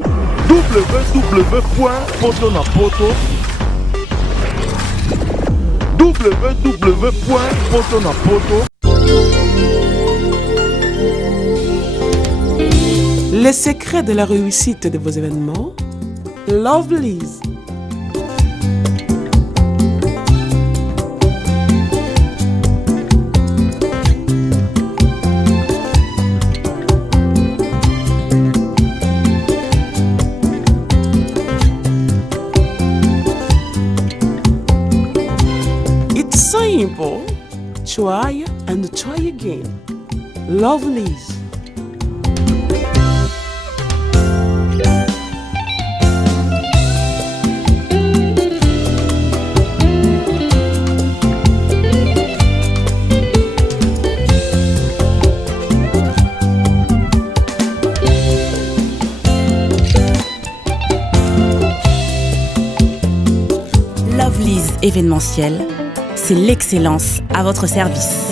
www.potonapoto www.potonapoto. Les secrets de la réussite de vos événements, Lovelyz. It's simple. Try and try again. Lovelyz. Lovelyz événementiel, c'est l'excellence à votre service.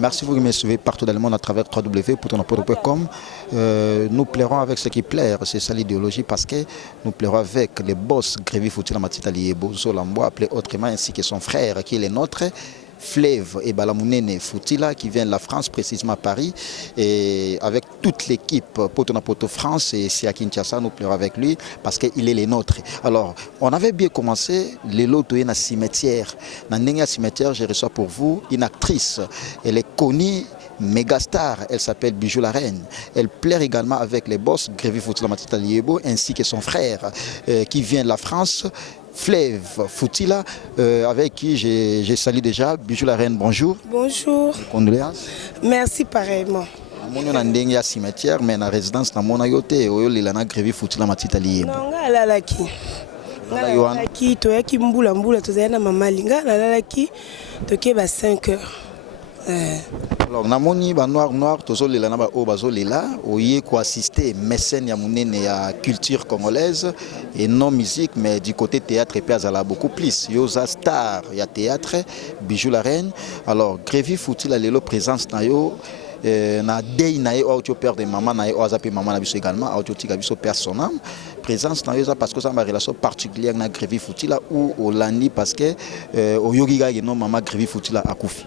Merci vous qui me suivez partout dans le monde à travers www.potonapoto.com. Nous plairons avec ce qui plaire, c'est ça l'idéologie, parce que nous plairons avec les boss Grévi Foutila Matita Liebo Zolambo, appelé autrement, ainsi que son frère qui est le nôtre, Fleuve et Balamounene Foutila, qui vient de la France, précisément à Paris, et avec toute l'équipe Potonapoto France, et c'est à Kinshasa, nous plairons avec lui parce qu'il est le nôtre. Alors, on avait bien commencé, les lots dans le cimetière. Dans le cimetière, je reçois pour vous une actrice. Elle est connue, méga star, elle s'appelle Bijou la Reine. Elle plaire également avec les boss Grévi Foutila Matita Liebo, ainsi que son frère qui vient de la France, Fleuve Foutila, avec qui j'ai salué déjà. Bijou la Reine, bonjour. Bonjour. Condoléances. Merci pareillement. Je suis dans cimetière, mais dans résidence, dans mon ayoté, je suis Grévi Foutila Matita Liebo. Non, nalalaki. Nalalaki, toyaki mbula mbula tozana mamali. Nalalaki, toke ba 5 heures. Alors, namoni ba noir tozolela na ba o bazolela oye ko assister mécène ya munene ya culture congolaise et non musique mais du côté théâtre et azala beaucoup plus yoza star ya théâtre Bijou la Reine. Alors Grévi Foutila lelo présence na yo na dei na yo auto père de maman na yo azapi maman na biso également auto tika biso personnel présence na yo ça parce que ça ma relation particulière na Grévi Foutila ou Olandi parce que oyogi ga no maman Grévi Foutila akufi.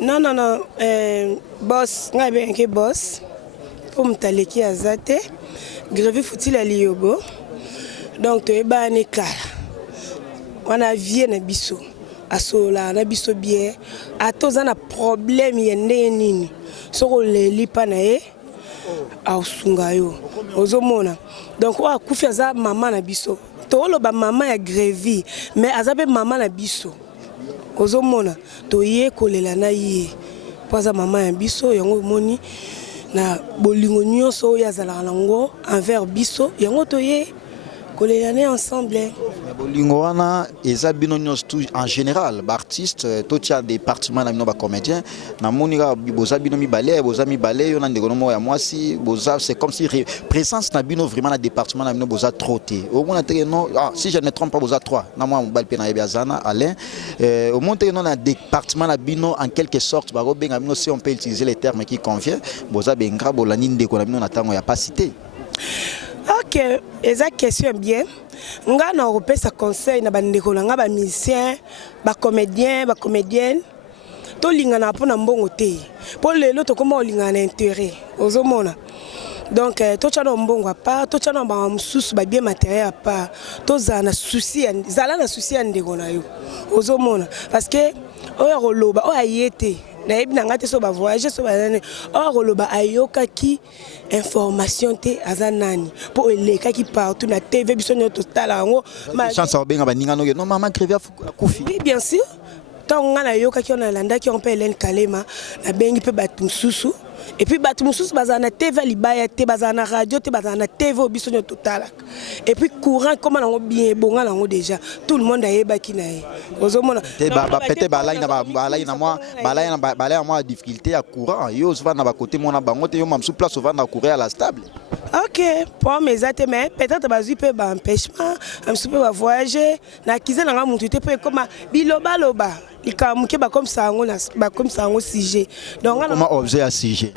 Non, boss, nga bien que boss. Pour m'taleki azate, Grévi Foutila Liebo. Donc tu es bané kala. On a vie na biso. Asola na biso bien. A tous un problème yende nini. Soko le lipa na e. A usungayo. Ozomona. Donc wa kufi aza maman na biso. To lo ba maman ya Grévi, mais azabe maman na biso. Ozomona toye kolela na ye poza mama ya biso yango moni na bolingo nyonso ya zala nango envers biso yango toye kolela na ensemble. Bolingo wana eza bino nyonso en général ba artiste to tia département na bino ba comédien na moni ga boza bino mibale boza mibale yo na ndeko mo ya mwasi boza c'est comme si présence na bino vraiment na département na bino boza troté au moins non si je ne me trompe pas boza 3 na moi mobile pe na Ebiazana Alain au moins non na département na bino en quelque sorte ba benga bino si on peut utiliser les termes qui convient boza benga bolani ndeko na bino na tango ya pas cité. Ok, eza question bien. Nga na repesa conseil na bandeko na nga ba musicien, ba comédien, ba comédienne. To lingana pona mbongo te. Po lelo to koma lingana intérêt. Ozomona. Donc to tshana mbongo pa, to tshana ba mususu ba bien matériel pa. To zana souci, zala na souci ndeko na yo. Ozomona parce que oya roloba, oya yete. Na yebi nanga te so ba voyager so ba nane or loba ayoka ki information te azanani po eleka ki partout na TV biso nyoto tala ngo ma chance obenga baninga no non maman Grévi akufi. Oui bien sûr. Tant nga na yoka ki on a landa ki on peut Hélène Kalema na bengi pe batu susu Et puis bato mususu bazana TV libaya te bazana radio te bazana TV obiso nyo totalaka. Et puis courant comment nango bien bonga nango déjà tout le monde ayebaki na ye. Ozomona te peut-être balai na moi difficulté à courant yo va na ba côté mona bango te yo mamsu place va na courir à la stable. OK, pour mes amis mais peut-être bazu pe ba empêchement, am super ba voyager na kiza na mutu te pe comme biloba loba. Ikamuke ba comme ça ngo sujet. Donc comment objet à sujet.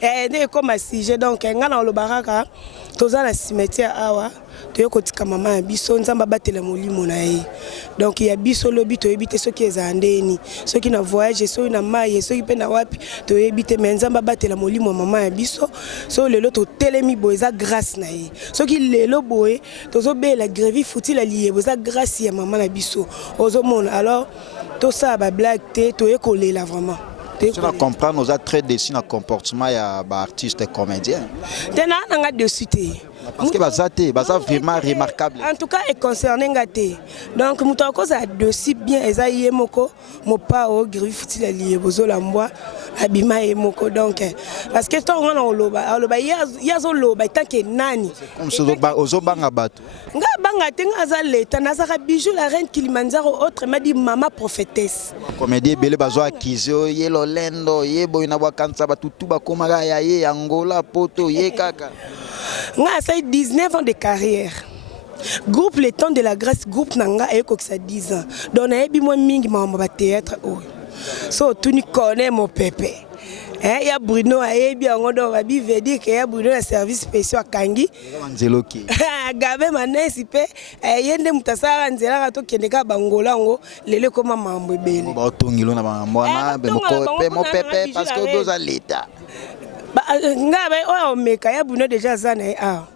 Eh comme sujet donc ngana lo baraka toza na cimetière awa to yokotika mama biso nzamba batela molimo na ye. Donc il y a biso lobi to ebite soki ezandeni, soki na voyage, soki na maye, soki pe na wapi to ebite nzamba batela molimo mama ya biso. So lelo to telemi boza grâce na ye. Soki lelo boye tozo be la grève fouti la lié boza grâce ya mama na biso. Ozomona alors tout ça ba blague te to ekolela vraiment. Tu vas comprendre nos attraits dessus dans comportement ya ba artiste et comédien. Tena nga dessus te. Parce que baza vraiment remarquable. En tout cas est concerné ngate. Donc muto cause a dessus bien ezaye moko mo pa o grève fouti la lié bozo la mbwa abima e moko donc parce que to ngana oloba yazo loba tant que nani. Comme ce ozo banga bato. Nga banga te nga za leta na za bijou la reine Kilimanjaro autre m'a dit maman prophétesse. Comédie belé bazo akizo yelo lendo yebo ina bakanza batutu bakomaka ya ye Angola poto ye kaka. Nga ça 19 ans de carrière. Groupe Le Temps de la Grâce, groupe Nanga et ça 10 ans. Donc na ebi moi mingi mamba théâtre oh. So tu ni connais mon pépé. Il y a Bruno ayebi ngodo babi veut dire que y a Bruno na service spécial Kangi. Nzeloki. Gabe manesi pe yende mutasara nzela to kendeka bangola ngo lele koma mambo bele. Ba tongilo na ba mwana be mo pépé parce que doza l'état. Ngabe o meka ya Bruno déjà zana ah.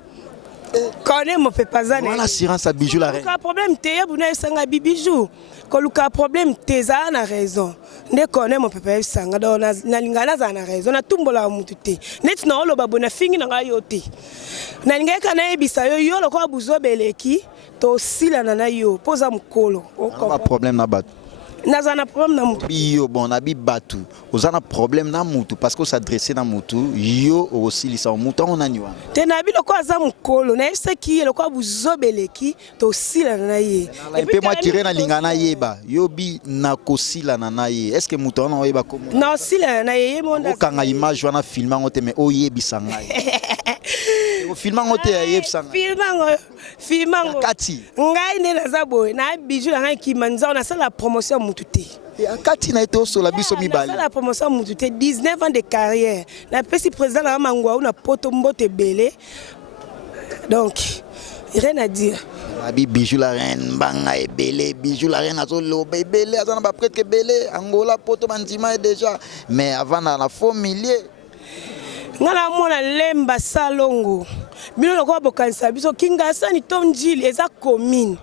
Connais mon pépé zana. On assurance à bijou la reine. Ka problème te ya Bruno sanga bijou. Koluka problème teza na raison. Ne connais mon pépé sanga do na lingana za na raison na tumbola mutu te. Net na olo babona fingi na yote. Na lingeka na ebisa yo yo lokwa buzobeleki to sila na yo poza mukolo. Pas problème na bato. Nazana problème na mutu. Yo bon na bi batu. Ozana problème na mutu parce que s'adresser na mutu yo aussi lisa mutu on anywa. Te na bi lokwa za mukolo na ese ki lokwa buzobeleki to sila na ye. Et puis moi tirer na lingana yeba yo bi na kosila na ye. Est-ce que mutu on yeba comme non sila na ye monde. Okanga image wana filma ngote mais oyebisa ngai. Filma ngote yebisa ngai. Filmango. Kati. Ngai ne naza boy na bijou la ngai ki manza on a ça la promotion mututé. Et Kati na été au la biso mibali. Ça la promotion mututé 19 ans de carrière. La petit président na mangwa na poto mbote belé. Donc rien à dire. Abi bijou la reine banga e belé bijou la reine azo lobe belé azana ba prêtre que belé Angola poto bandima déjà mais avant na la familier. Ngala mona lemba salongo. Bino lokwa bokanisa biso kinga sani tonjili eza commune.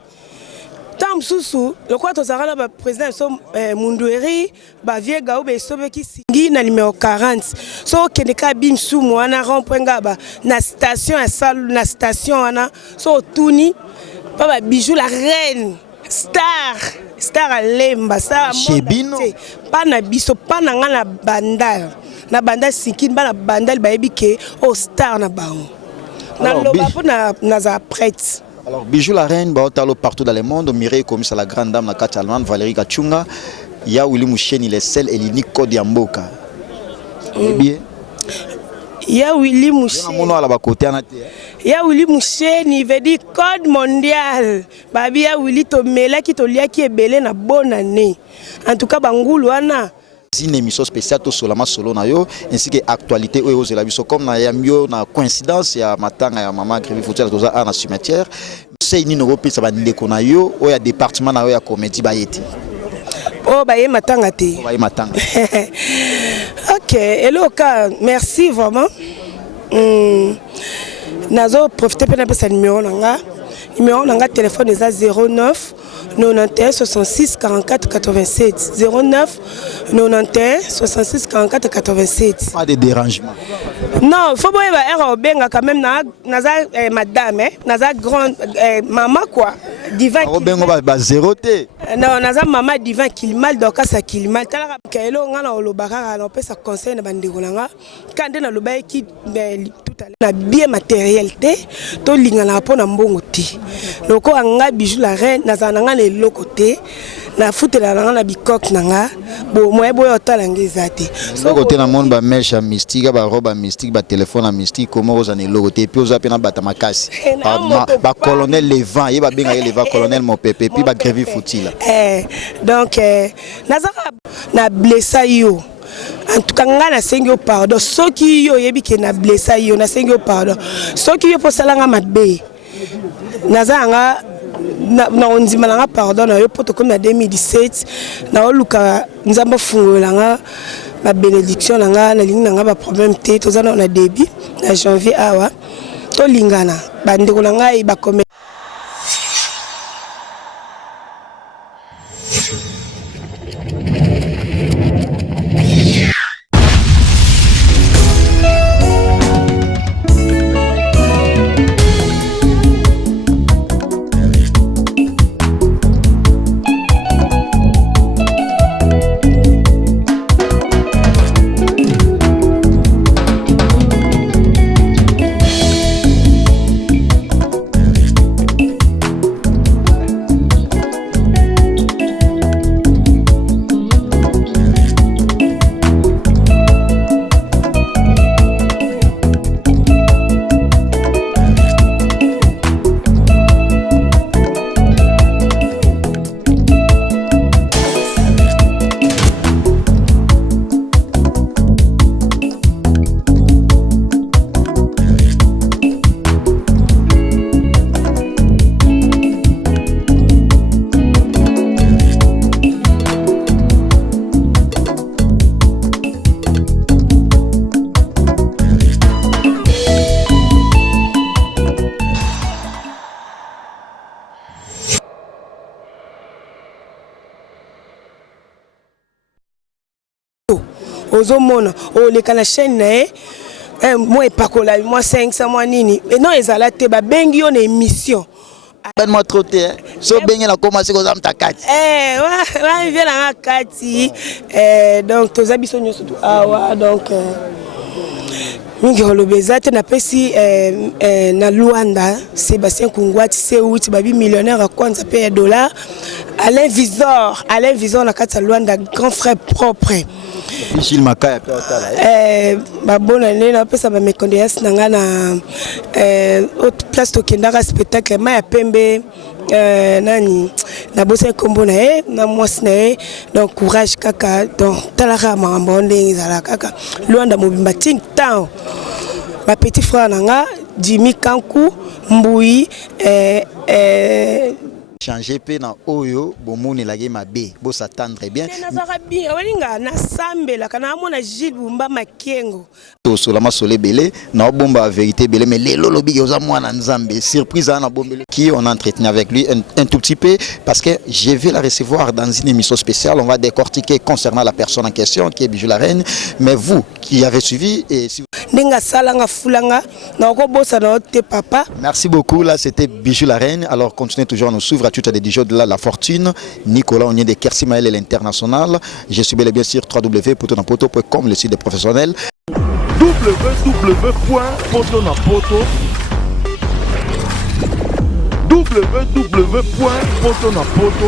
Tam susu lokwa tozala ba président so Mundueri ba viega obe sobe ki singi na numéro 40. So kendeka bimsu mwana rompwenga ba na station ya salle na station wana so tuni pa ba bijou la reine star lemba star Chebino pa na biso pa na ngana bandal. Na bandal sikin ba na bandal ba ebike o star na bango. Na loba po na za prête. Alors bijou la reine ba otalo partout dans le monde Mireille comme ça la grande dame na kati allemande Valérie Kachunga ya Willy Moucheni les sel et l'unique code ya mboka. Bien. Ya Willy Moucheni. Mono ala ba côté ana te. Ya Willy Moucheni veut dire code mondial. Babi ya Willy to mela ki to lia ki ebele na bonne année. En tout cas bangulu wana une émission spéciale to solama solo na yo ainsi que actualité aux la biso comme na ya mio na coïncidence ya matanga ya mama Grève Foutela toza na cimetière c'est ni no pesa ba ndeko na yo o ya département na yo ya comédie ba yeti oh ba ye matanga te ba ye matanga. OK hello ka merci vraiment nazo profiter pe na pesa numéro nanga téléphone eza 09 91 66 44 87 09 91 66 44 87. Pas de dérangement. Non, faut pas benga quand même naza madame naza grande maman quoi. Divan Kilimal. Ba zéro T. Non, naza maman Divan Kilimal Dorcas Kilimal. Talaka kaelo ngana olobaka na pesa conseil na bandeko nanga. Kande na loba ki tout à l'heure na bien matériel te to lingana pona mbongo te. Loko anga bijou la reine naza nanga le lokote. Na futela nanga na bikok nanga bo moye boyo talanga ezate so côté na monde ba mèche mystique ba robe mystique ba téléphone mystique comment vous en est logoté puis vous appelez na bata makasi ba colonel Levant et ba benga Levant colonel mon pépé puis ba grévi foutila donc nazaka na blessa yo en tout cas nga na sengi pardon soki yo yebi ke na blessa yo na sengi pardon soki yo posalanga matbe nazanga na ondima langa pardon na yo poto comme na 2017 na oluka nzamba fungolanga ba bénédiction langa na lingi nanga ba problème te tozana na début na janvier awa to lingana ba ndeko langa e ba comme ozomona oleka na chaîne na moi epakola moi 500 moi nini et non ezala te ba bengi yo na émission ben moi trop te so bengi na commencer ko zamta kati wa vient na kati donc tozabiso nyoso tu awa donc mingi holobeza te na pesi na Luanda Sébastien Kungwati C8 babi millionnaire à kwanza paye $. Alain Visor na kati Luanda grand frère propre Michel Makaya pe otala ba bonne année na pesa ba méconnaissance nanga na autre place to kendaka spectacle ma ya pembe nani na bosse kombo na mwasi na donc courage kaka donc talaka mambo ndenge zala kaka Luanda mobimba ting town ma petit frère nanga Jimmy Kanku Mbui changer pe na oyo bomoni la game B bo s'attendre bien na bien walinga na sambela kana mona Gilles Bumba Makengo to solama solé belé na bomba vérité belé mais lelo lobi oza mwana nzambe surprise na bombele qui on a entretenu avec lui un tout petit peu parce que je vais la recevoir dans une émission spéciale. On va décortiquer concernant la personne en question qui est Bijou la Reine, mais vous qui avez suivi et si Nenga salanga fulanga na ko bossa na te papa. Merci beaucoup, là c'était Bijou la Reine. Alors continuez toujours à nous suivre à tout à des Dijon de la fortune. Nicolas on est de Kersimaël et l'international. Je suis bel et bien sur www.potonapoto.com, le site des professionnels. www.potonapoto